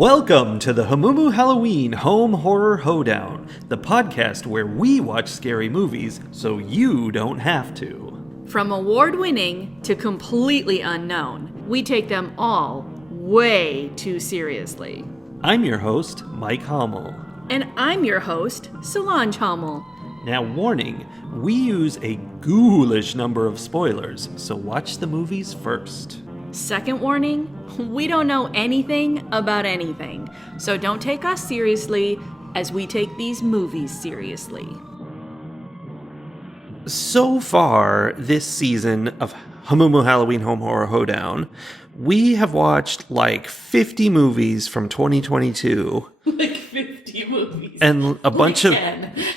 Welcome to the Hamumu Halloween Home Horror Hoedown, the podcast where we watch scary movies so you don't have to. From award-winning to completely unknown, we take them all way too seriously. I'm your host, Mike Hummel. And I'm your host, Solange Hummel. Now, warning, we use a ghoulish number of spoilers, so watch the movies first. Second warning, we don't know anything about anything, so don't take us seriously as we take these movies seriously. So far, this season of Hamumu Halloween Home Horror Hoedown, we have watched like 50 movies from 2022. Like 50 movies. And a bunch of...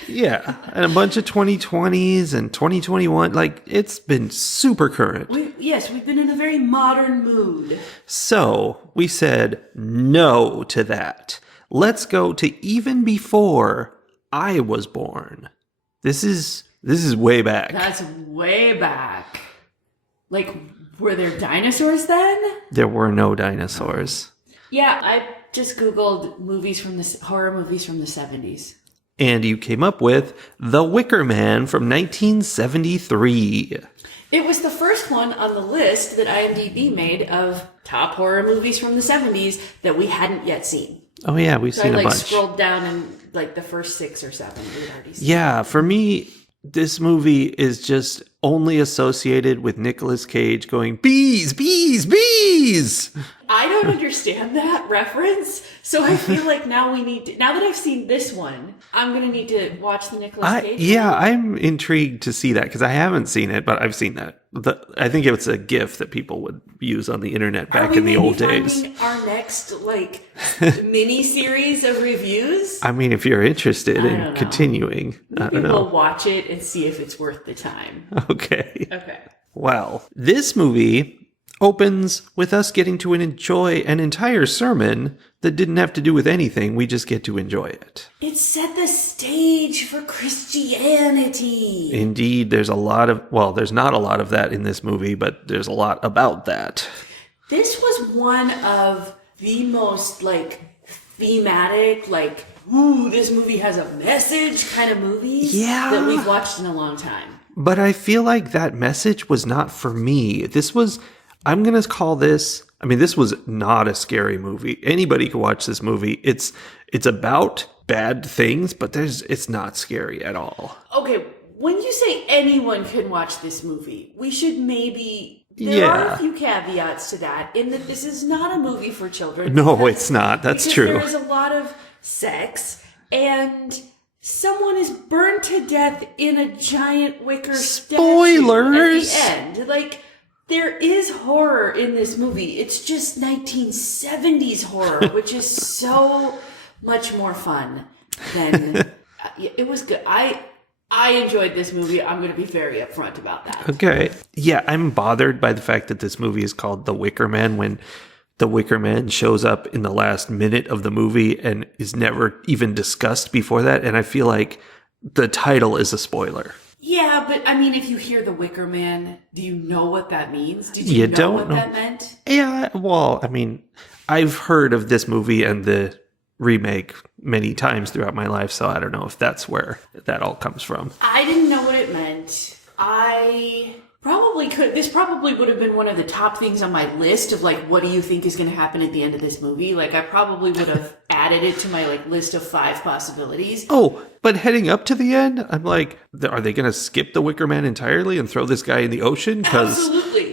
Yeah, and a bunch of 2020s and 2021. Like, it's been super current. We've been in a very modern mood. So, we said no to that. Let's go to even before I was born. This is way back. That's way back. Like, were there dinosaurs then? There were no dinosaurs. Yeah, I just Googled horror movies from the 70s. And you came up with The Wicker Man from 1973. It was the first one on the list that IMDb made of top horror movies from the 70s that we hadn't yet seen. Oh yeah, we've seen a bunch. I scrolled down and like the first 6 or 7 we'd already seen. Yeah, for me, this movie is just only associated with Nicolas Cage going, bees, bees, bees! I don't understand that reference, so I feel like now that I've seen this one, I'm going to need to watch the Nicolas Cage one. Yeah, I'm intrigued to see that, because I haven't seen it, but I've seen that. I think it's a GIF that people would use on the internet back in the old days. Our next, mini-series of reviews? I mean, if you're interested in continuing, I don't know. We'll watch it and see if it's worth the time. Okay. Well, this movie opens with us getting to enjoy an entire sermon that didn't have to do with anything. We just get to enjoy it. It set the stage for Christianity. Indeed, there's not a lot of that in this movie, but there's a lot about that. This was one of the most, thematic, this movie has a message kind of movies that we've watched in a long time. But I feel like that message was not for me. This was not a scary movie. Anybody could watch this movie. It's about bad things, but it's not scary at all. Okay, when you say anyone can watch this movie, we should there are a few caveats to that, in that this is not a movie for children. No, it's not. That's true. There is a lot of sex, and someone is burned to death in a giant wicker Spoilers! Statue at the end. There is horror in this movie. It's just 1970s horror, which is so much more fun than... it was good. I enjoyed this movie. I'm going to be very upfront about that. Okay. Yeah, I'm bothered by the fact that this movie is called The Wicker Man when the Wicker Man shows up in the last minute of the movie and is never even discussed before that. And I feel like the title is a spoiler. Yeah, but I mean, if you hear The Wicker Man, do you know what that means? Did you know what that meant? Yeah, well, I mean, I've heard of this movie and the remake many times throughout my life, so I don't know if that's where that all comes from. I didn't know what it meant. This probably would have been one of the top things on my list of what do you think is going to happen at the end of this movie? I probably would have added it to my list of 5 possibilities. Oh, but heading up to the end, I'm like, are they going to skip the Wicker Man entirely and throw this guy in the ocean? Because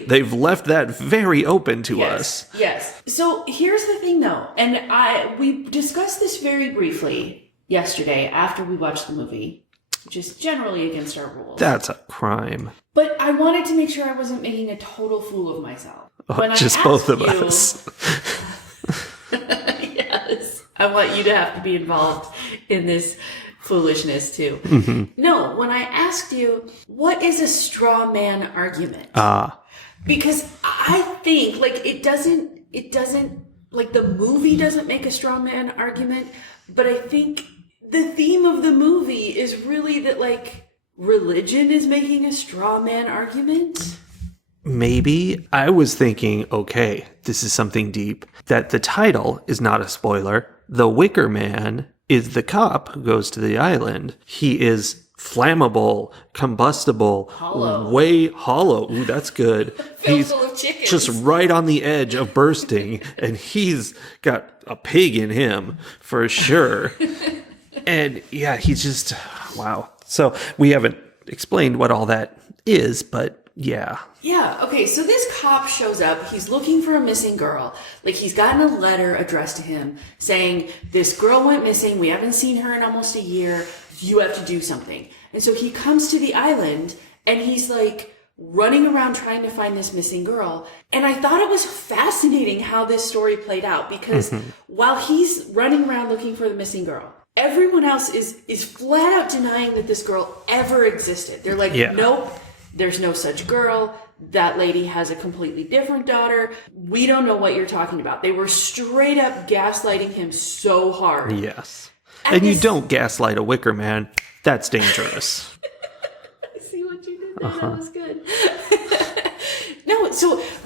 they've left that very open to us. Yes. So here's the thing though, and we discussed this very briefly yesterday after we watched the movie, which is generally against our rules. That's a crime. But I wanted to make sure I wasn't making a total fool of myself. Just both of us. Yes. I want you to have to be involved in this foolishness too. Mm-hmm. No, when I asked you, what is a straw man argument? Because I think it doesn't the movie doesn't make a straw man argument, but I think the theme of the movie is really that religion is making a straw man argument. maybe I was thinking, okay, this is something deep, that the title is not a spoiler. The Wicker Man is the cop who goes to the island. He is flammable, combustible, way hollow. Ooh, that's good. He's full of chickens. Just right on the edge of bursting, and he's got a pig in him for sure. And yeah, he's just, wow. So we haven't explained what all that is, but yeah. Yeah, okay, so this cop shows up. He's looking for a missing girl. Like, he's gotten a letter addressed to him saying, this girl went missing. We haven't seen her in almost a year. You have to do something. And so he comes to the island, and he's like running around trying to find this missing girl. And I thought it was fascinating how this story played out, because while he's running around looking for the missing girl, everyone else is flat out denying that this girl ever existed. They're like, nope, there's no such girl. That lady has a completely different daughter. We don't know what you're talking about. They were straight up gaslighting him so hard. Yes. And you don't gaslight a Wicker Man. That's dangerous. I see what you did there. That was good. No,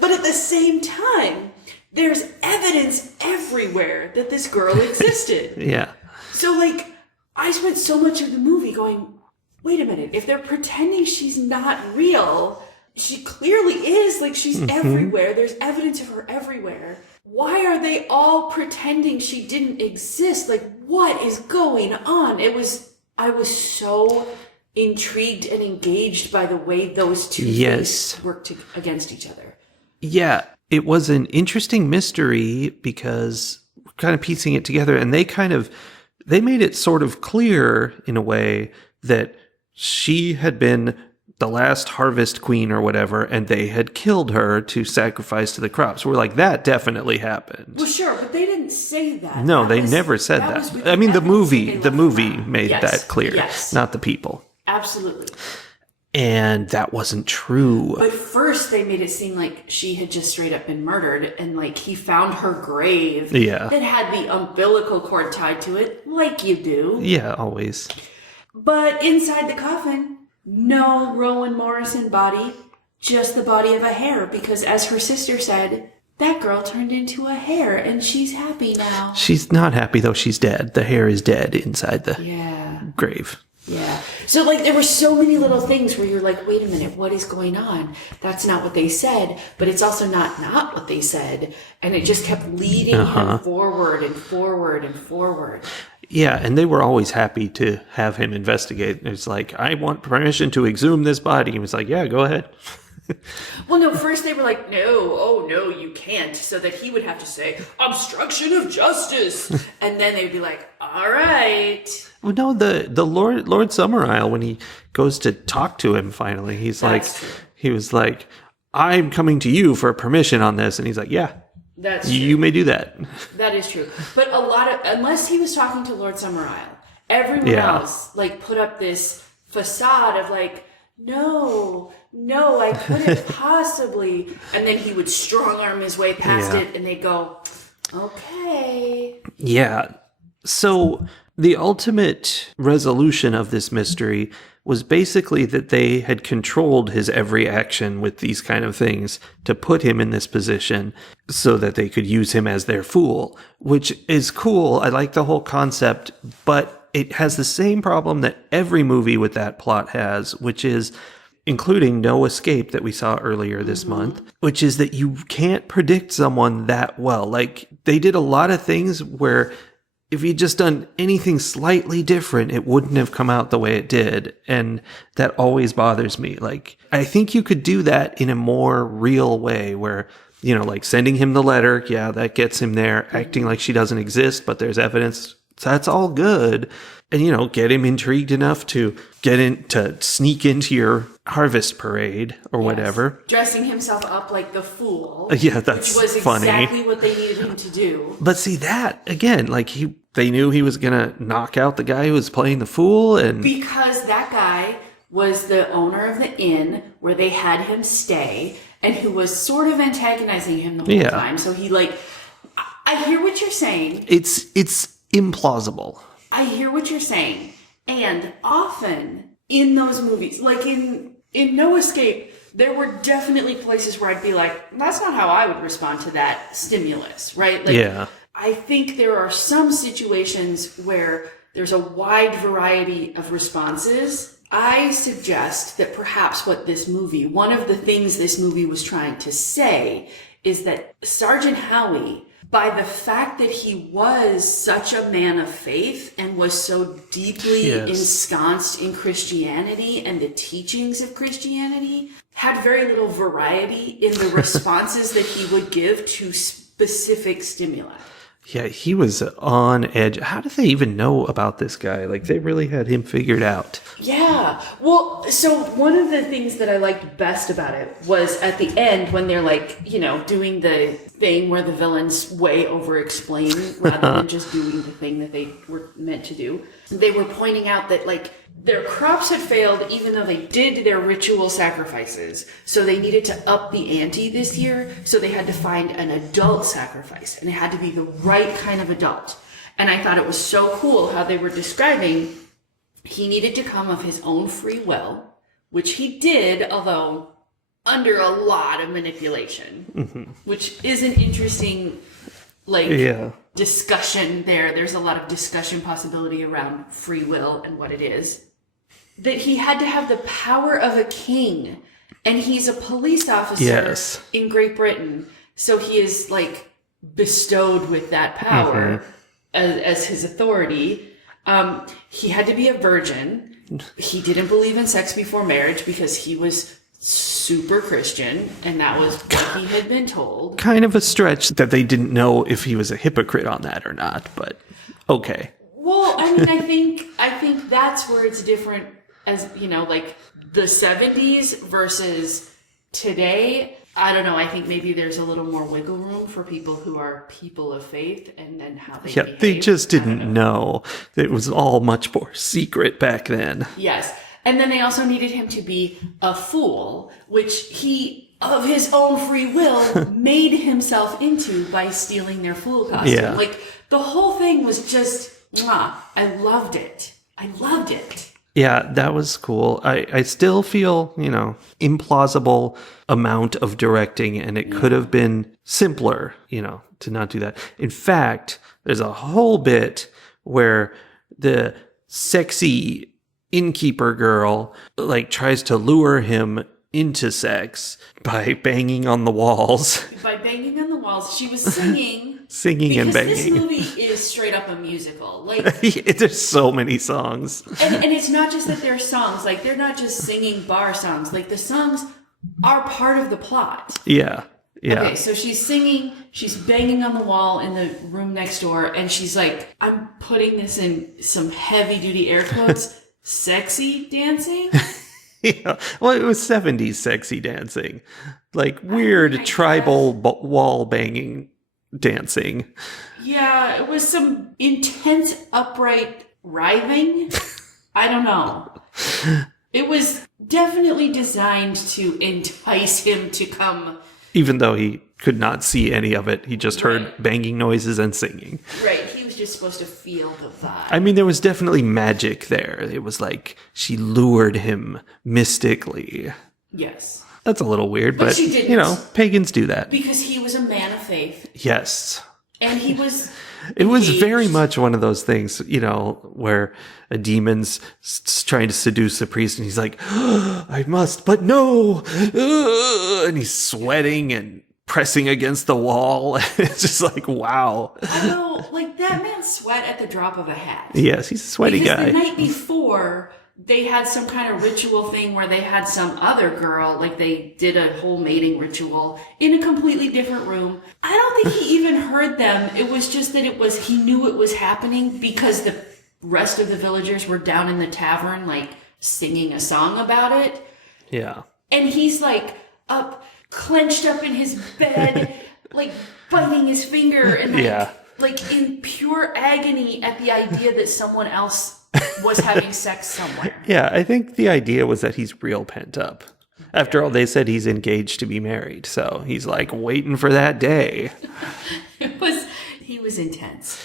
but at the same time, there's evidence everywhere that this girl existed. Yeah. So, like, I spent so much of the movie going, wait a minute, if they're pretending she's not real, she clearly is. Like, she's everywhere. There's evidence of her everywhere. Why are they all pretending she didn't exist? Like, what is going on? I was so intrigued and engaged by the way those two things worked against each other. Yeah, it was an interesting mystery because we're kind of piecing it together, and they made it sort of clear in a way that she had been the last harvest queen or whatever, and they had killed her to sacrifice to the crops. We're like, that definitely happened. Well, sure, but they didn't say that. No, they never said that. I mean, the movie made that clear, not the people. Absolutely. And that wasn't true. But first they made it seem like she had just straight up been murdered, and like he found her grave that had the umbilical cord tied to it, like you do. Yeah, always. But inside the coffin, no Rowan Morrison body, just the body of a hare, because as her sister said, that girl turned into a hare and she's happy now. She's not happy though, she's dead. The hare is dead inside the grave. Yeah. So, like, there were so many little things where you're like, wait a minute, what is going on? That's not what they said, but it's also not what they said. And it just kept leading him forward and forward and forward. Yeah, and they were always happy to have him investigate. It's like, I want permission to exhume this body. He was like, yeah, go ahead. Well, no, first they were like, no, you can't. So that he would have to say, obstruction of justice. And then they'd be like, all right. Well, no, the Lord Summerisle, when he goes to talk to him finally, he was like, I'm coming to you for permission on this. And he's like, yeah, you may do that. That is true. But unless he was talking to Lord Summerisle, everyone else like put up this facade of like, no, I couldn't possibly. And then he would strong arm his way past it and they'd go, okay. Yeah. So the ultimate resolution of this mystery was basically that they had controlled his every action with these kind of things to put him in this position so that they could use him as their fool, which is cool. I like the whole concept, but it has the same problem that every movie with that plot has, which is, including No Escape that we saw earlier this month, which is that you can't predict someone that well. Like, they did a lot of things where if you'd just done anything slightly different, it wouldn't have come out the way it did. And that always bothers me. Like, I think you could do that in a more real way where, you know, like sending him the letter. Yeah, that gets him there, acting like she doesn't exist, but there's evidence. So that's all good. And, you know, get him intrigued enough to sneak into your harvest parade or whatever. Dressing himself up like the fool. Yeah, that's funny. Which was exactly what they needed him to do. But see, that, again, like they knew he was going to knock out the guy who was playing the fool. And because that guy was the owner of the inn where they had him stay and who was sort of antagonizing him the whole time. So he I hear what you're saying. It's implausible. I hear what you're saying. And often in those movies, like in No Escape, there were definitely places where I'd be like, that's not how I would respond to that stimulus, right? Like, yeah. I think there are some situations where there's a wide variety of responses. I suggest that perhaps one of the things this movie was trying to say is that Sergeant Howie, by the fact that he was such a man of faith and was so deeply ensconced in Christianity and the teachings of Christianity, had very little variety in the responses that he would give to specific stimuli. Yeah, he was on edge. How did they even know about this guy? Like, they really had him figured out. Yeah. Well, so one of the things that I liked best about it was at the end when they're like, doing the thing where the villains way over explain rather than just doing the thing that they were meant to do. They were pointing out that, like, their crops had failed even though they did their ritual sacrifices. So they needed to up the ante this year. So they had to find an adult sacrifice. And it had to be the right kind of adult. And I thought it was so cool how they were describing he needed to come of his own free will, which he did, although under a lot of manipulation, which is an interesting, discussion there. There's a lot of discussion possibility around free will and what it is. That he had to have the power of a king, and he's a police officer in Great Britain, so he is like bestowed with that power as his authority. He had to be a virgin. He didn't believe in sex before marriage because he was super Christian, and that was what he had been told. Kind of a stretch that they didn't know if he was a hypocrite on that or not, but okay. Well, I mean, I think that's where it's different, as like the 70s versus today. I don't know. I think maybe there's a little more wiggle room for people who are people of faith and then how they behave. They just didn't know. It was all much more secret back then. Yes. And then they also needed him to be a fool, which he, of his own free will, made himself into by stealing their fool costume. Yeah. Like, the whole thing was just, I loved it. I loved it. Yeah, that was cool. I still feel, implausible amount of directing, and it could have been simpler, to not do that. In fact, there's a whole bit where the sexy innkeeper girl, tries to lure him into sex by banging on the walls. By banging on the walls. She was singing. Singing and banging. This movie is straight up a musical. There's so many songs. And it's not just that they're songs. Like, they're not just singing bar songs. Like, the songs are part of the plot. Yeah. Yeah. Okay, so she's singing, she's banging on the wall in the room next door, and she's like, I'm putting this in some heavy-duty air quotes, sexy dancing? Yeah. Well, it was 70s sexy dancing. Weird tribal wall banging dancing. Yeah, it was some intense upright writhing. I don't know. It was definitely designed to entice him to come. Even though he could not see any of it. He just heard banging noises and singing. Right. He was just supposed to feel the vibe. I mean, there was definitely magic there. It was like she lured him mystically. Yes. That's a little weird, but she didn't. Pagans do that. Because he was a man of faith. Yes. And he was It was very much one of those things, where a demon's trying to seduce the priest, and he's like, I must, but no. And he's sweating and pressing against the wall. It's just like, wow. Although, that man sweat at the drop of a hat. Yes, he's a sweaty guy. The night before, they had some kind of ritual thing where they had some other girl, they did a whole mating ritual in a completely different room. I don't think he even heard them. It was just that he knew it was happening because the rest of the villagers were down in the tavern, singing a song about it. Yeah. And he's, up, clenched up in his bed, biting his finger and, in pure agony at the idea that someone else was having sex somewhere. Yeah, I think the idea was that he's real pent up. After all, they said he's engaged to be married, so he's waiting for that day. He was intense.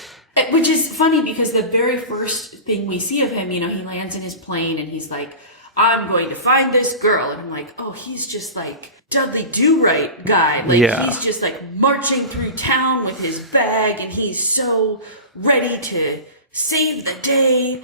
Which is funny because the very first thing we see of him, he lands in his plane and he's like, I'm going to find this girl. And I'm like, oh, he's just like Dudley Do-Right guy. Like, he's just like marching through town with his bag and he's so ready to save the day.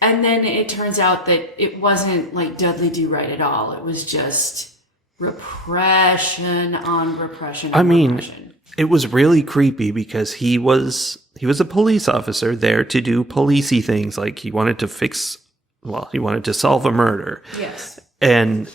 And then it turns out that it wasn't like Dudley Do-Right at all. It was just repression on repression on repression. It was really creepy because he was a police officer there to do policey things. Like he wanted to solve a murder. Yes. And,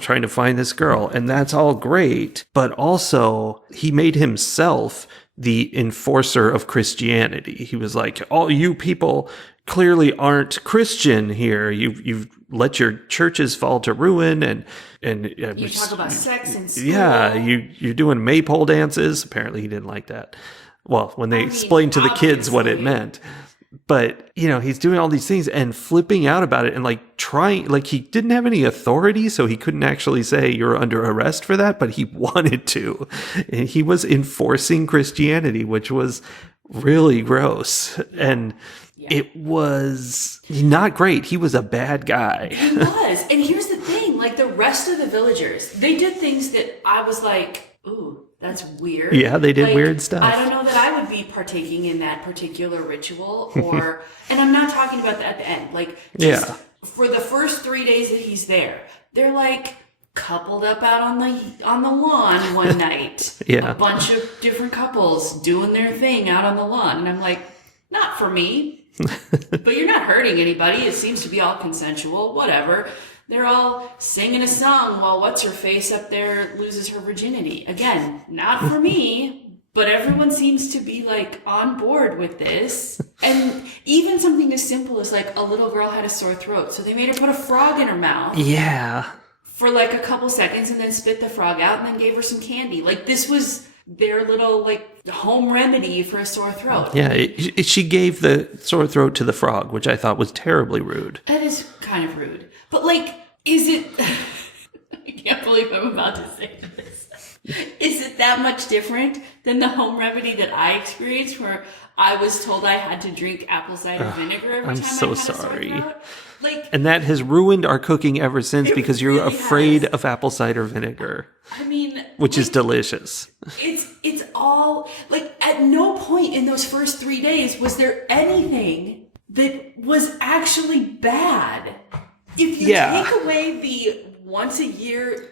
trying to find this girl. And that's all great. But also he made himself the enforcer of Christianity. He was like, all you people clearly aren't Christian here. You've let your churches fall to ruin, and you talk about sex in school. Yeah, you're doing maypole dances. Apparently, he didn't like that. Well, when they explained to the kids what it meant, but he's doing all these things and flipping out about it, and he didn't have any authority, so he couldn't actually say you're under arrest for that, but he wanted to, and he was enforcing Christianity, which was really gross and. It was not great. He was a bad guy. He was. And here's the thing. Like, the rest of the villagers, they did things that I was like, ooh, that's weird. Yeah, they did weird stuff. I don't know that I would be partaking in that particular ritual and I'm not talking about that at the end. Like, just for the first 3 days that he's there, they're like coupled up out on the lawn one night. Yeah. A bunch of different couples doing their thing out on the lawn. And I'm like, not for me. But you're not hurting anybody. It seems to be all consensual. Whatever. They're all singing a song while what's-her-face up there loses her virginity. Again, not for me, but everyone seems to be like on board with this. And even something as simple as like a little girl had a sore throat, so they made her put a frog in her mouth. Yeah. For like a couple seconds and then spit the frog out and then gave her some candy. Like, this was their little like home remedy for a sore throat. Yeah, she gave the sore throat to the frog, which I thought was terribly rude. That is kind of rude. But like, is it... I can't believe I'm about to say this. Is it that much different than the home remedy that I experienced where I was told I had to drink apple cider vinegar every time I had a sore throat? And that has ruined our cooking ever since because you're afraid of apple cider vinegar. Which is delicious. It's all like, at no point in those first 3 days was there anything that was actually bad. If you take away the once a year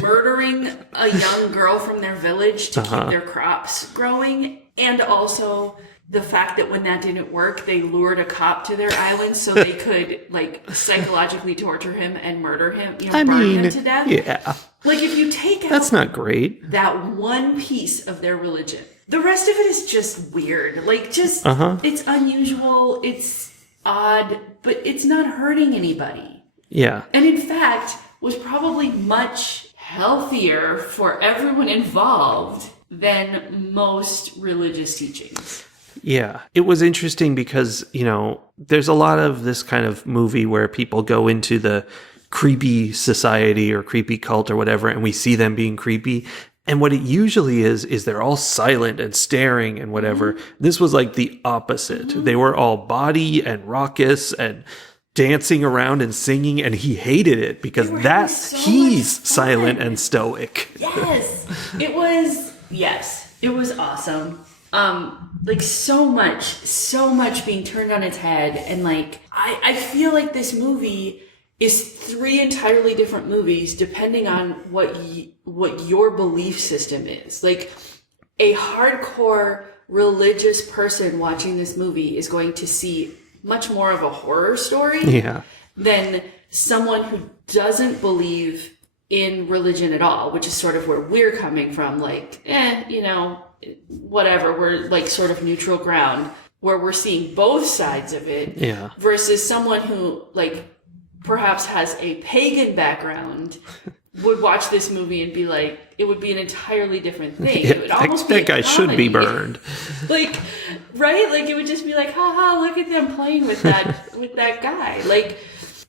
murdering a young girl from their village to keep their crops growing, and also the fact that when that didn't work, they lured a cop to their island so they could like psychologically torture him and murder him, burn him to death. Yeah. Like, if you take out that's not great. That one piece of their religion, the rest of it is just weird. Like, just it's unusual, it's odd, but it's not hurting anybody. Yeah. And in fact, was probably much healthier for everyone involved than most religious teachings. Yeah. It was interesting because, there's a lot of this kind of movie where people go into the creepy society or creepy cult or whatever, and we see them being creepy. And what it usually is they're all silent and staring and whatever. This was like the opposite. They were all body and raucous and dancing around and singing, and he hated it because he's silent and stoic. It was awesome. Like, so much being turned on its head, and like I feel like this movie is 3 entirely different movies depending on what your belief system is. Like, a hardcore religious person watching this movie is going to see much more of a horror story than someone who doesn't believe in religion at all, which is sort of where we're coming from. Like, whatever, we're like sort of neutral ground where we're seeing both sides of it versus someone who like perhaps has a pagan background would watch this movie and be like, it would be an entirely different thing. It would almost that guy should be burned. Like, right? Like, it would just be like, haha, look at them playing with that guy. Like,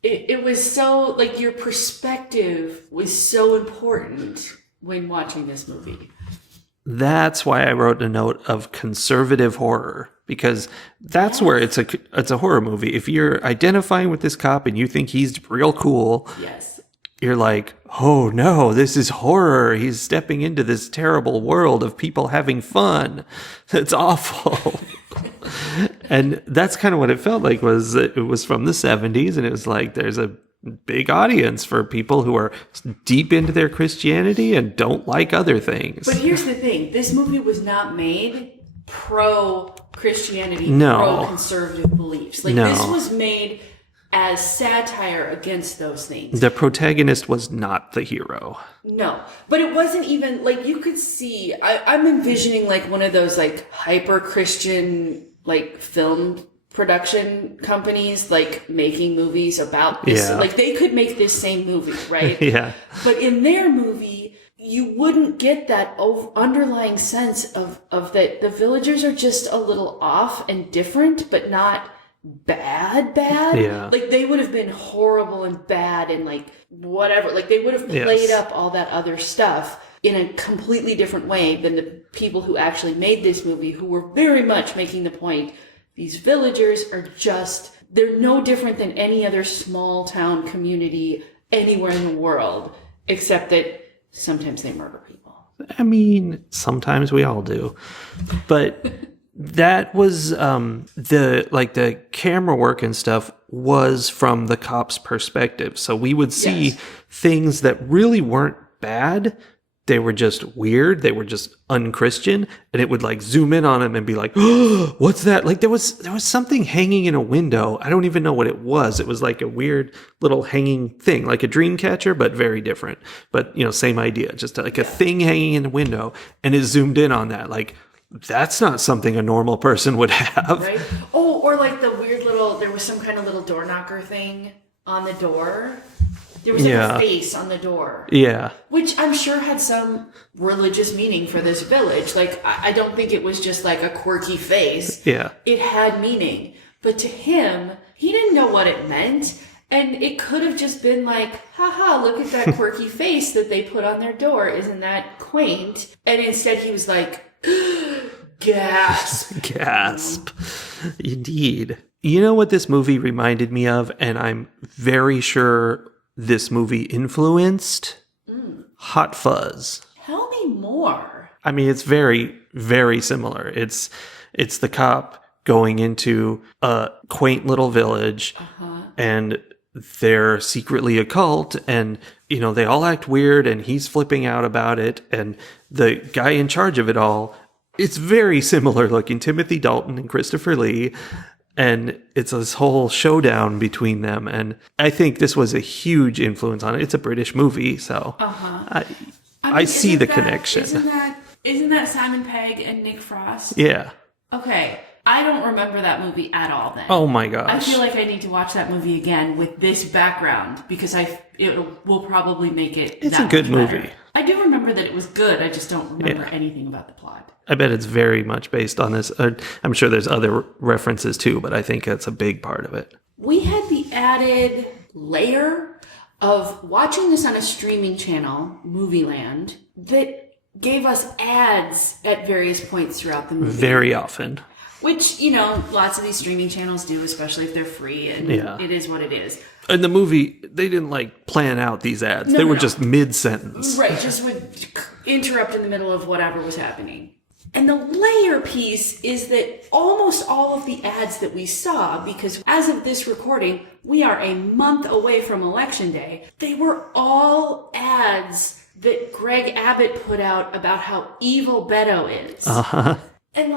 it was so, like, your perspective was so important when watching this movie. That's why I wrote a note of conservative horror, because that's where it's a horror movie. If you're identifying with this cop and you think he's real cool, Yes. you're like, oh no, this is horror. He's stepping into this terrible world of people having fun. It's awful. And that's kind of what it felt like. It was from the 70s, and it was like there's a big audience for people who are deep into their Christianity and don't like other things. But here's the thing. This movie was not made pro-Christianity, No. pro-conservative beliefs. Like, No. this was made as satire against those things. The protagonist was not the hero. No. But it wasn't even, like, you could see, I'm envisioning, like, one of those, like, hyper-Christian, like, film production companies, like, making movies about this. Yeah. Like, they could make this same movie, right? Yeah. But in their movie, you wouldn't get that underlying sense of that the villagers are just a little off and different, but not bad. Yeah. Like, they would have been horrible and bad and, like, whatever. Like, they would have played up all that other stuff in a completely different way than the people who actually made this movie, who were very much making the point, these villagers are just, they're no different than any other small town community anywhere in the world, except that sometimes they murder people. I mean, sometimes we all do. But that was the camera work and stuff was from the cop's perspective. So we would see things that really weren't bad. They were just weird. They were just unchristian, and it would like zoom in on him and be like, "Oh, what's that?" Like there was something hanging in a window. I don't even know what it was. It was like a weird little hanging thing, like a dream catcher, but very different. But same idea, just like a thing hanging in a window, and it zoomed in on that. Like that's not something a normal person would have. Right? Oh, or like the weird little, there was some kind of little door knocker thing on the door. There was like a face on the door. Yeah. Which I'm sure had some religious meaning for this village. Like, I don't think it was just like a quirky face. Yeah. It had meaning. But to him, he didn't know what it meant. And it could have just been like, haha, look at that quirky face that they put on their door. Isn't that quaint? And instead he was like, gasp. Gasp. Indeed. You know what this movie reminded me of? And I'm very sure this movie influenced? Hot Fuzz. Tell me more. I mean, it's very, very similar. It's the cop going into a quaint little village, and they're secretly a cult, and they all act weird, and he's flipping out about it, and the guy in charge of it all, it's very similar looking. Timothy Dalton and Christopher Lee. And it's this whole showdown between them. And I think this was a huge influence on it. It's a British movie, so I see the connection. Isn't that Simon Pegg and Nick Frost? Yeah. Okay. I don't remember that movie at all then. Oh my gosh. I feel like I need to watch that movie again with this background because it will probably make it It's a good movie. I do remember that it was good. I just don't remember anything about the plot. I bet it's very much based on this. I'm sure there's other references too, but I think that's a big part of it. We had the added layer of watching this on a streaming channel, Movieland, that gave us ads at various points throughout the movie. Very often. Which, lots of these streaming channels do, especially if they're free, and it is what it is. In the movie, they didn't plan out these ads. They were just mid-sentence. Right, just would interrupt in the middle of whatever was happening. And the layer piece is that almost all of the ads that we saw, because as of this recording, we are a month away from Election Day, they were all ads that Greg Abbott put out about how evil Beto is. And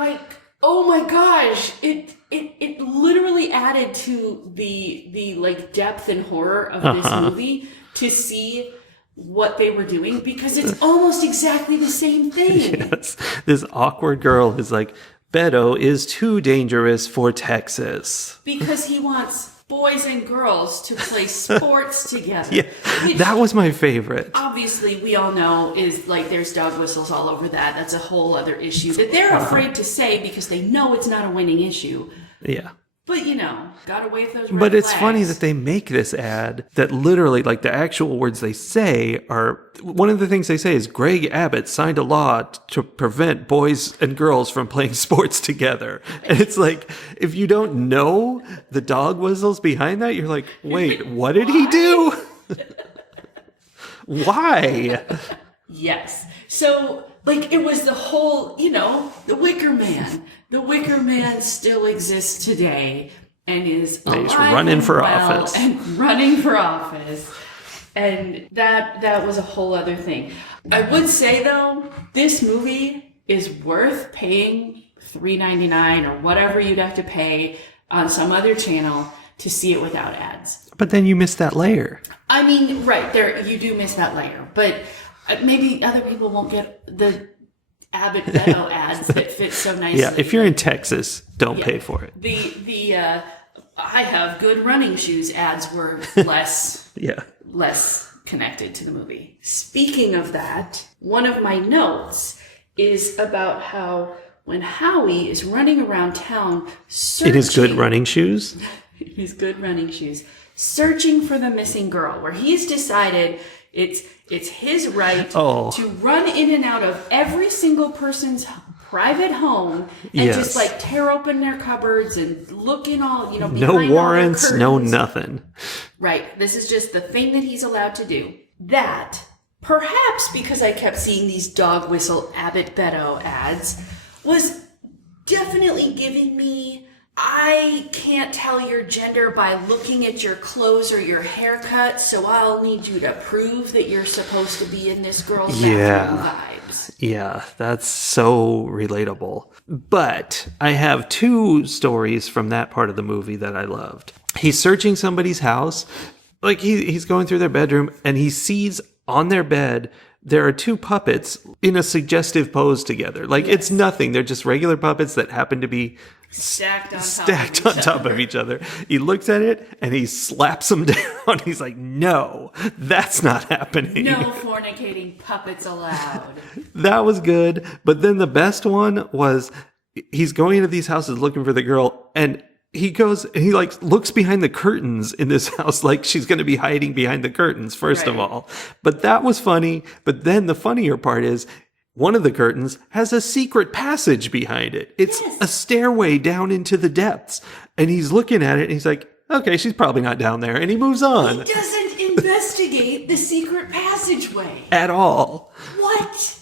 oh my gosh, it literally added to the depth and horror of this movie to see what they were doing, because it's almost exactly the same thing. Yes. This awkward girl is like, Beto is too dangerous for Texas. Because he wants boys and girls to play sports together. Yeah, that was my favorite. Obviously, we all know is there's dog whistles all over that. That's a whole other issue that they're afraid to say because they know it's not a winning issue. Yeah. But, gotta wave those red But it's flags. funny that they make this ad that literally, like, the actual words they say are, one of the things they say is Greg Abbott signed a law to prevent boys and girls from playing sports together. And it's like, if you don't know the dog whistles behind that, you're like, wait, what did he do? Why? Yes. So, it was the whole, the Wicker Man. The Wicker Man still exists today and is alive He's running and for well office. and running for office. And that was a whole other thing. I would say, though, this movie is worth paying $3.99 or whatever you'd have to pay on some other channel to see it without ads. But then you missed that layer. I mean, right, there you do miss that layer. But maybe other people won't get the Abbott Beto ads that fit so nicely. Yeah, if you're in Texas, don't pay for it. The I have good running shoes ads were less less connected to the movie. Speaking of that, one of my notes is about how when Howie is running around town searching... In his good running shoes? His good running shoes. Searching for the missing girl, where he's decided it's his right to run in and out of every single person's private home and just tear open their cupboards and look in all, behind no warrants, all no nothing. Right. This is just the thing that he's allowed to do. That, perhaps because I kept seeing these dog whistle Abbott Beto ads, was definitely giving me, I can't tell your gender by looking at your clothes or your haircut, so I'll need you to prove that you're supposed to be in this girl's bathroom vibes. Yeah, that's so relatable. But I have two stories from that part of the movie that I loved. He's searching somebody's house, like he's going through their bedroom, and he sees on their bed there are two puppets in a suggestive pose together. Like, it's nothing. They're just regular puppets that happen to be stacked on top of each other. He looks at it and he slaps them down. He's like, no, that's not happening. No fornicating puppets allowed. That was good. But then the best one was he's going into these houses looking for the girl, and he goes and he looks behind the curtains in this house like she's going to be hiding behind the curtains, first of all. But that was funny. But then the funnier part is one of the curtains has a secret passage behind it. It's a stairway down into the depths. And he's looking at it and he's like, okay, she's probably not down there. And he moves on. He doesn't investigate the secret passageway. At all. What?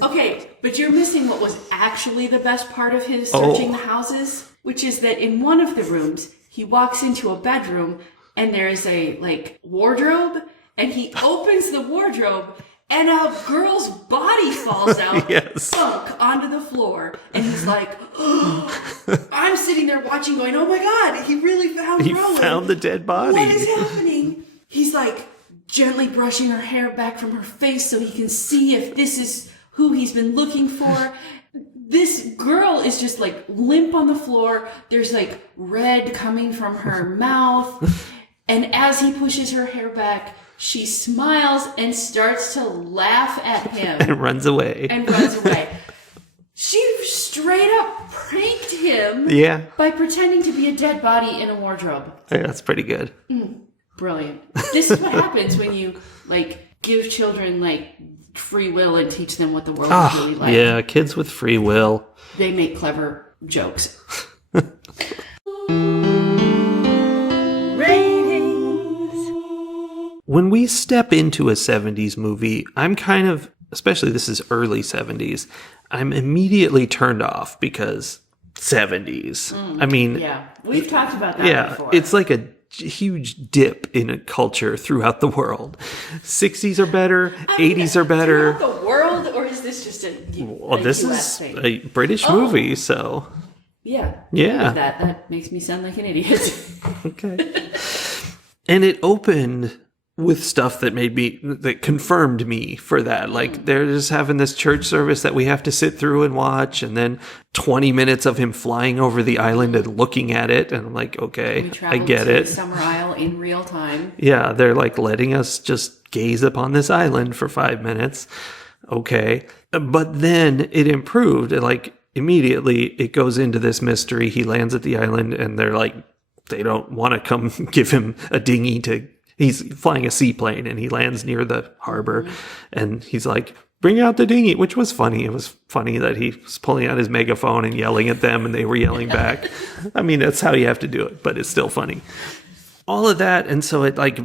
Okay, but you're missing what was actually the best part of his searching the houses, which is that in one of the rooms, he walks into a bedroom and there's a wardrobe, and he opens the wardrobe and a girl's body falls out, sunk onto the floor, and he's like, oh. I'm sitting there watching going, oh my God, he really found Rowan. He found the dead body. What is happening? He's gently brushing her hair back from her face so he can see if this is who he's been looking for. This girl is just limp on the floor. There's red coming from her mouth. And as he pushes her hair back, she smiles and starts to laugh at him. And runs away. She straight up pranked him by pretending to be a dead body in a wardrobe. Yeah, that's pretty good. Brilliant. This is what happens when you give children free will and teach them what the world is really like. Yeah, kids with free will. They make clever jokes. When we step into a 70s movie, I'm kind of, especially this is early 70s, I'm immediately turned off because 70s. I mean... Yeah, we've talked about that before. It's like a huge dip in a culture throughout the world. 60s are better, 80s are better. Throughout the world, or is this just a this US is thing? a British movie, so... Yeah. Yeah. That makes me sound like an idiot. Okay. And it opened with stuff that confirmed me for that. They're just having this church service that we have to sit through and watch, and then 20 minutes of him flying over the island and looking at it, and I'm like, okay, I get it. The Summer Isle in real time. Yeah, they're letting us just gaze upon this island for 5 minutes. Okay. But then it improved. immediately it goes into this mystery. He lands at the island and they're like, they don't want to come give him a dinghy he's flying a seaplane and he lands near the harbor and he's like, bring out the dinghy, which was funny. It was funny that he was pulling out his megaphone and yelling at them and they were yelling back. I mean, that's how you have to do it, but it's still funny. All of that. And so it like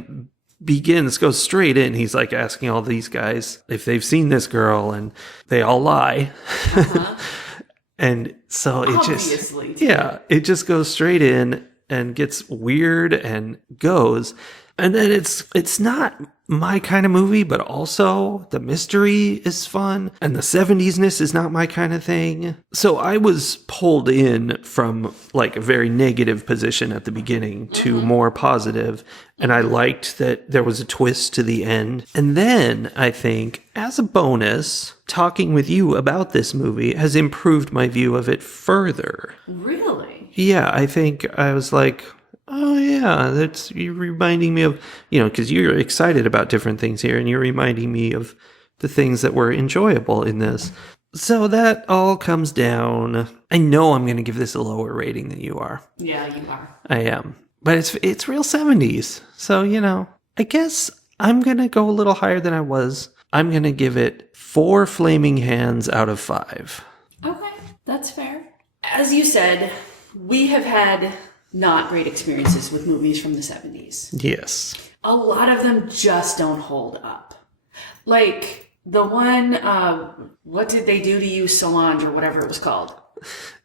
goes straight in. He's like asking all these guys if they've seen this girl and they all lie. And so it it just goes straight in and gets weird and goes. And then it's not my kind of movie, but also the mystery is fun and the 70s-ness is not my kind of thing. So I was pulled in from like a very negative position at the beginning to more positive, and I liked that there was a twist to the end. And then I think as a bonus, talking with you about this movie has improved my view of it further. Really? Yeah, I think I was like, oh yeah, you're reminding me of, because you're excited about different things here and you're reminding me of the things that were enjoyable in this. So that all comes down. I know I'm going to give this a lower rating than you are. Yeah, you are. I am. But it's real 70s. So, I guess I'm going to go a little higher than I was. I'm going to give it 4 flaming hands out of 5. Okay, that's fair. As you said, we have had not great experiences with movies from the 70s. Yes. A lot of them just don't hold up. Like the one, What Did They Do to You, Solange, or whatever it was called,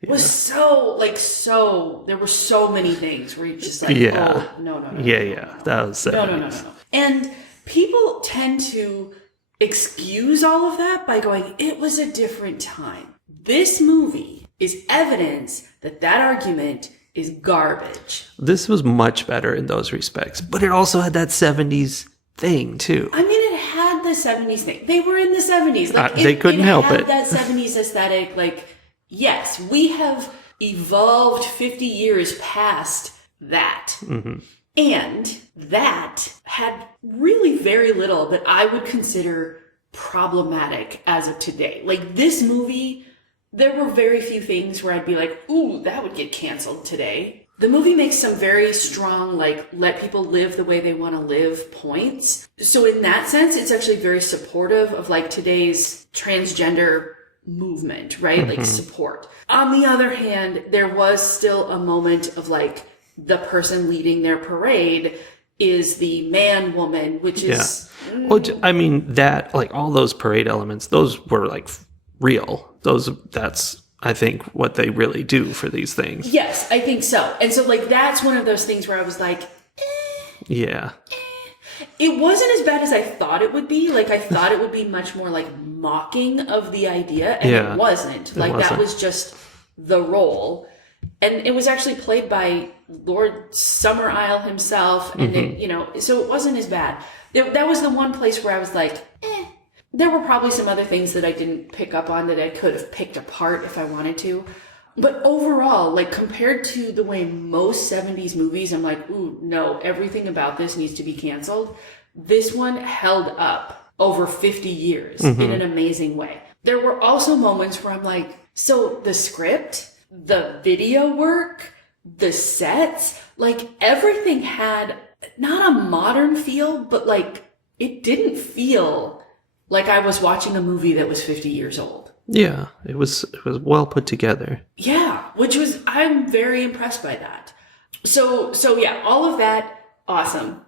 was there were so many things where you're just like, oh, no. That was 70s. No. And people tend to excuse all of that by going, it was a different time. This movie is evidence that argument is garbage. This was much better in those respects, but it also had that 70s thing too. I mean, it had the 70s thing. They were in the 70s. They couldn't help it. That 70s aesthetic. Like, yes, we have evolved 50 years past that. Mm-hmm. And that had really very little that I would consider problematic as of today. Like, this movie, there were very few things where I'd be like, ooh, that would get canceled today. The movie makes some very strong, let people live the way they want to live points. So in that sense, it's actually very supportive of, today's transgender movement, right? Mm-hmm. Support. On the other hand, there was still a moment of, the person leading their parade is the man woman, which is... Well, I mean, that, all those parade elements, those were, real. That's, I think, what they really do for these things. Yes, I think so. And so, that's one of those things where I was like, Yeah. It wasn't as bad as I thought it would be. I thought it would be much more, mocking of the idea, and it wasn't. That was just the role. And it was actually played by Lord Summer Isle himself, and so it wasn't as bad. That was the one place where I was like, There were probably some other things that I didn't pick up on that I could have picked apart if I wanted to. But overall, compared to the way most 70s movies, I'm like, ooh, no, everything about this needs to be canceled. This one held up over 50 years in an amazing way. There were also moments where I'm like, so the script, the video work, the sets, everything had not a modern feel, but it didn't feel like I was watching a movie that was 50 years old. Yeah, it was well put together. Yeah, I'm very impressed by that. So yeah, all of that, awesome.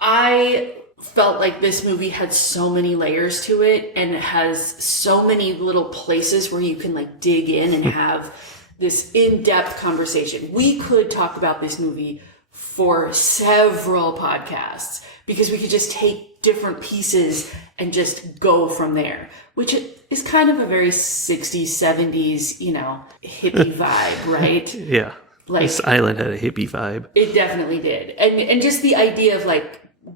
I felt like this movie had so many layers to it, and it has so many little places where you can dig in and have this in-depth conversation. We could talk about this movie for several podcasts because we could just take different pieces and just go from there, which is kind of a very 60s, 70s, hippie vibe, right? Yeah. This island had a hippie vibe. It definitely did. And just the idea of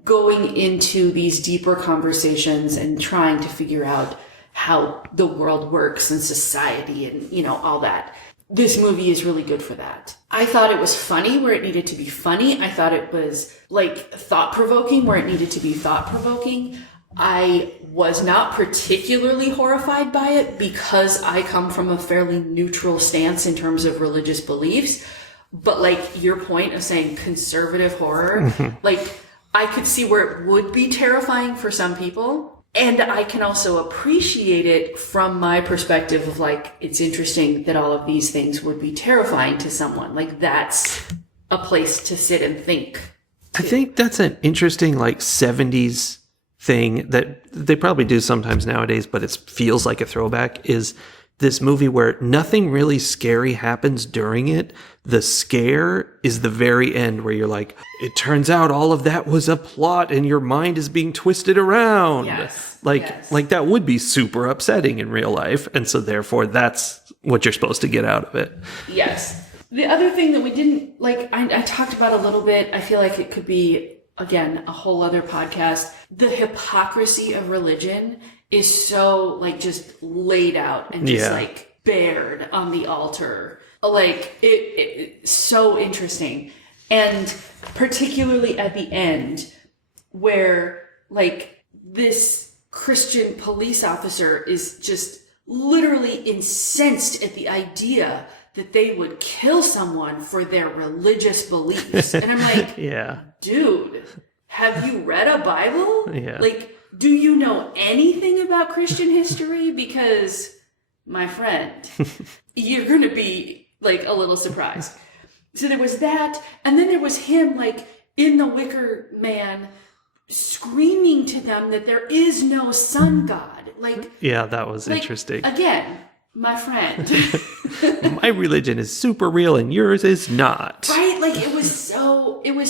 going into these deeper conversations and trying to figure out how the world works and society and, all that. This movie is really good for that. I thought it was funny where it needed to be funny. I thought it was thought-provoking where it needed to be thought-provoking. I was not particularly horrified by it because I come from a fairly neutral stance in terms of religious beliefs. But like your point of saying conservative horror, like I could see where it would be terrifying for some people. And I can also appreciate it from my perspective of like, it's interesting that all of these things would be terrifying to someone. Like that's a place to sit and think. I think that's an interesting like 70s thing that they probably do sometimes nowadays, but it feels like a throwback, is this movie where nothing really scary happens during it. The scare is the very end where you're like, it turns out all of that was a plot and your mind is being twisted around. Yes. Like that would be super upsetting in real life. And so therefore that's what you're supposed to get out of it. Yes. The other thing that we didn't, like, I talked about a little bit, I feel like it could be, again, a whole other podcast. The hypocrisy of religion is so, like, just laid out and just, like, bared on the altar. Like, it's so interesting. And particularly at the end, where, like, this Christian police officer is just literally incensed at the idea that they would kill someone for their religious beliefs. And I'm like, dude, have you read a Bible? Yeah. Like, do you know anything about Christian history? Because, my friend, you're going to be, like, a little surprised. So there was that. And then there was him, like, in the Wicker Man, screaming to them that there is no sun god. Like, yeah, that was interesting. Again, my friend. My religion is super real and yours is not. Right? Like, it was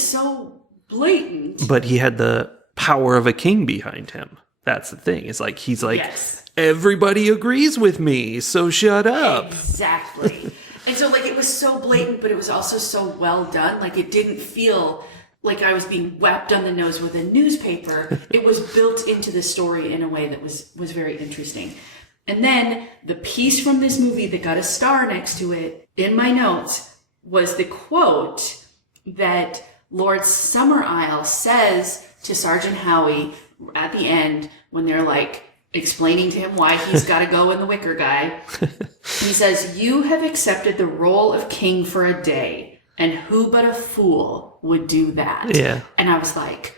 so blatant. But he had the power of a king behind him. That's the thing. It's like, he's like, yes, everybody agrees with me, so shut up. Exactly. And so, like, it was so blatant, but it was also so well done. Like, it didn't feel like I was being whapped on the nose with a newspaper. It was built into the story in a way that was very interesting. And then the piece from this movie that got a star next to it in my notes was the quote that Lord Summerisle says to Sergeant Howie at the end when they're like explaining to him why he's got to go in the Wicker Guy. He says, "You have accepted the role of king for a day, and who but a fool would do that?" Yeah. And I was like,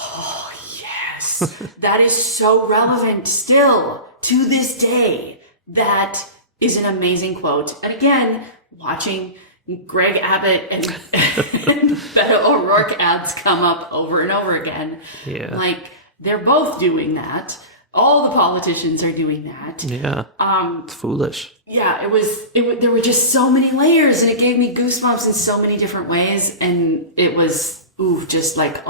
oh, yes. That is so relevant still to this day. That is an amazing quote. And again, watching Greg Abbott and Beto O'Rourke ads come up over and over again. Yeah. Like, they're both doing that. All the politicians are doing that. Yeah. It's foolish. Yeah, there were just so many layers, and it gave me goosebumps in so many different ways. And it was, just like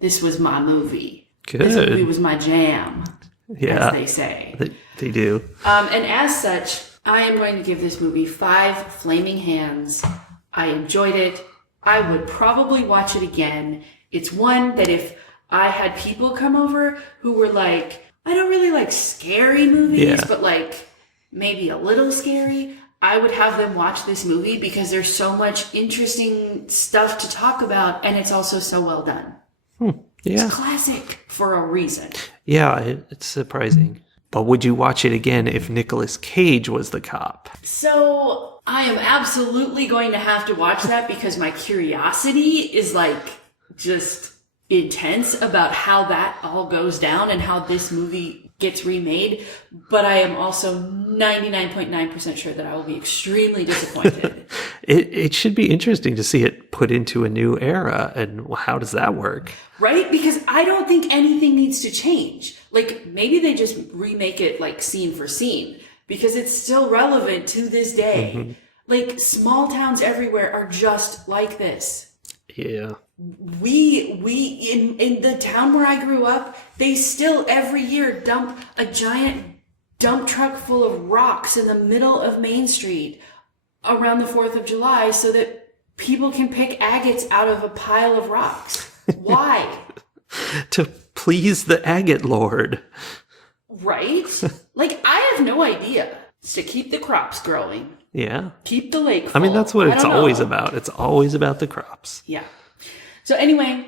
this was my movie. Good. This movie was my jam. Yeah. As they say. They do. And as such, I am going to give this movie 5 flaming hands. I enjoyed it. I would probably watch it again. It's one that if I had people come over who were like, I don't really like scary movies, but like maybe a little scary, I would have them watch this movie because there's so much interesting stuff to talk about, and it's also so well done. Yeah. It's classic for a reason. Yeah, it's surprising. But would you watch it again if Nicolas Cage was the cop? So I am absolutely going to have to watch that because my curiosity is like just intense about how that all goes down and how this movie gets remade. But I am also 99.9% sure that I will be extremely disappointed. It should be interesting to see it put into a new era. And how does that work? Right? Because I don't think anything needs to change. Like, maybe they just remake it like scene for scene because it's still relevant to this day. Mm-hmm. Like, small towns everywhere are just like this. Yeah. We in the town where I grew up, they still every year dump a giant dump truck full of rocks in the middle of Main Street around the 4th of July so that people can pick agates out of a pile of rocks. Why? To please the agate lord. Right? Like, I have no idea. It's to keep the crops growing. Yeah. Keep the lake full. I mean, that's what it's always about. It's always about the crops. Yeah. So anyway,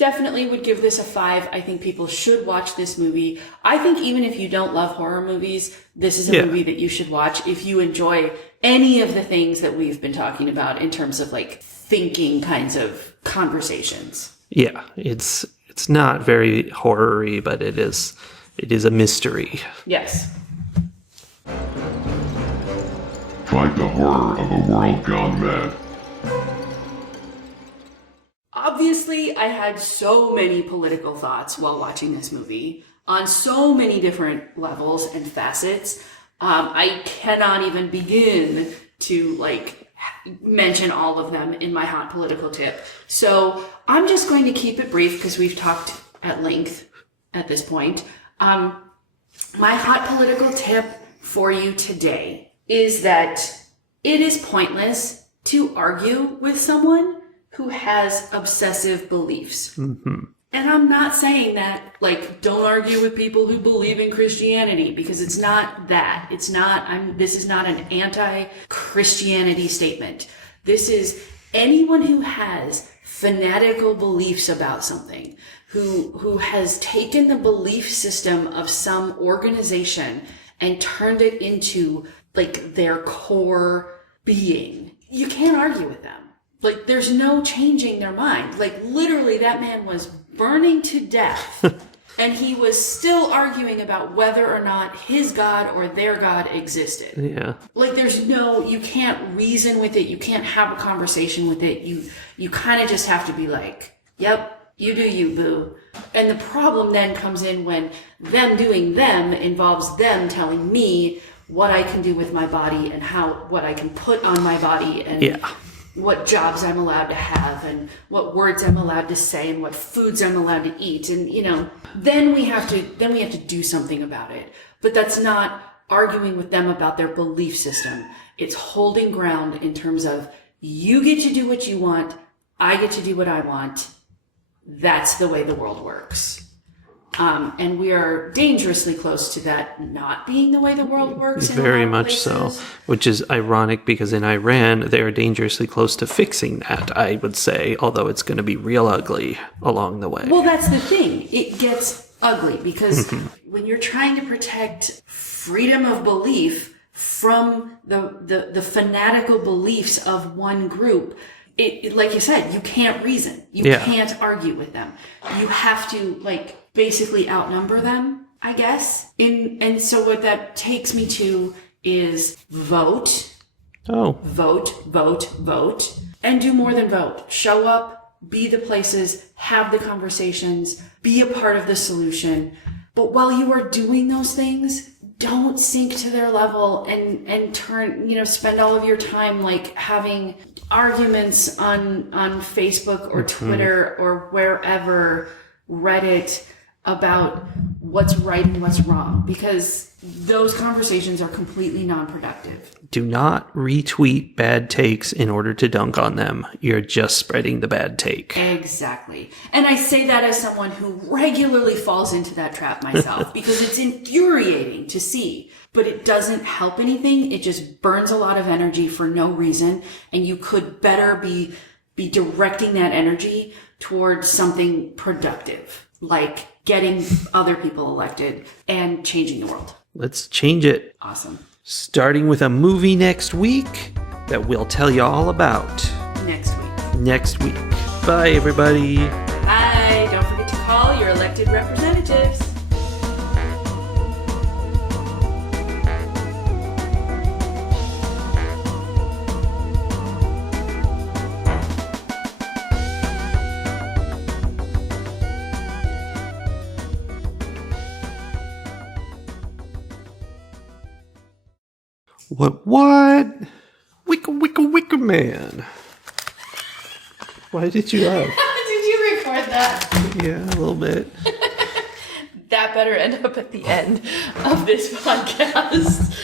definitely would give this a 5. I think people should watch this movie. I think even if you don't love horror movies, this is a movie that you should watch if you enjoy any of the things that we've been talking about in terms of like thinking kinds of conversations. Yeah, it's not very horror-y, but it is a mystery. Yes. Fight the horror of a world gone mad. Obviously, I had so many political thoughts while watching this movie on so many different levels and facets. I cannot even begin to mention all of them in my hot political tip. So I'm just going to keep it brief because we've talked at length at this point. My hot political tip for you today is that it is pointless to argue with someone who has obsessive beliefs. Mm-hmm. And I'm not saying that, don't argue with people who believe in Christianity, because it's not that. This is not an anti-Christianity statement. This is anyone who has fanatical beliefs about something, who has taken the belief system of some organization and turned it into, their core being. You can't argue with them. There's no changing their mind. Literally, that man was burning to death, and he was still arguing about whether or not his God or their God existed. Yeah. You can't reason with it. You can't have a conversation with it. You kind of just have to be yep, you do you, boo. And the problem then comes in when them doing them involves them telling me what I can do with my body and what I can put on my body and what jobs I'm allowed to have and what words I'm allowed to say and what foods I'm allowed to eat. And, then we have to do something about it. But that's not arguing with them about their belief system. It's holding ground in terms of you get to do what you want. I get to do what I want. That's the way the world works. And we are dangerously close to that not being the way the world works. Very much so, which is ironic because in Iran, they're dangerously close to fixing that, I would say, although it's going to be real ugly along the way. Well, that's the thing. It gets ugly because when you're trying to protect freedom of belief from the fanatical beliefs of one group, it like you said, you can't reason. You can't argue with them. You have to, basically outnumber them, I guess. And so what that takes me to is vote. Oh. Vote. And do more than vote. Show up, be the places, have the conversations, be a part of the solution. But while you are doing those things, don't sink to their level and spend all of your time having arguments on Facebook or Twitter or wherever, Reddit, about what's right and what's wrong, because those conversations are completely non-productive. Do not retweet bad takes in order to dunk on them. You're just spreading the bad take. Exactly. And I say that as someone who regularly falls into that trap myself because it's infuriating to see, but it doesn't help anything. It just burns a lot of energy for no reason. And you could better be directing that energy towards something productive, like getting other people elected and changing the world. Let's change it. Awesome. Starting with a movie next week that we'll tell you all about. Next week. Bye, everybody. Bye. Don't forget to call your elected representatives. What? Wicker Man. Why did you laugh? Did you record that? Yeah, a little bit. That better end up at the end of this podcast.